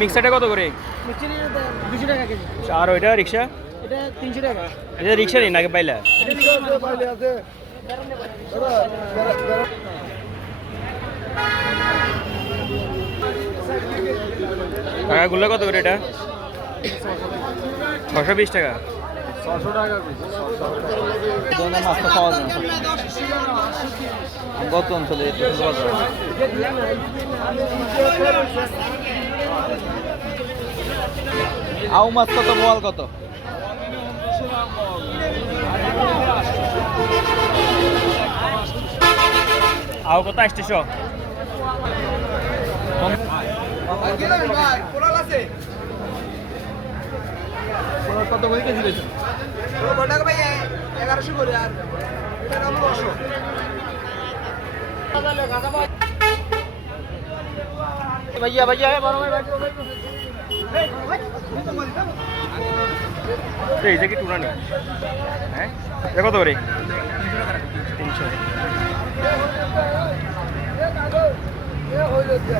মিক্সারটা কত করে? 200 টাকা কেজি। আর ওইটা রিক্সা? এটা 300 টাকা। এটা রিক্সা নেই নাকি পাইলা? টাকাগুলো কত করে এটা? 620 টাকা। 600 টাকা মাছটা পাওয়া যায় গত অঞ্চলে আউ মাছ কত, বোয়াল কত? আউ কত? 800। কত করে কেজি দিয়েছেন? ভাই 1100 করে। আর এটা নাম 900। भैया भैया है बड़ो भाई ये की टूरा नहीं है देखो तो रे 300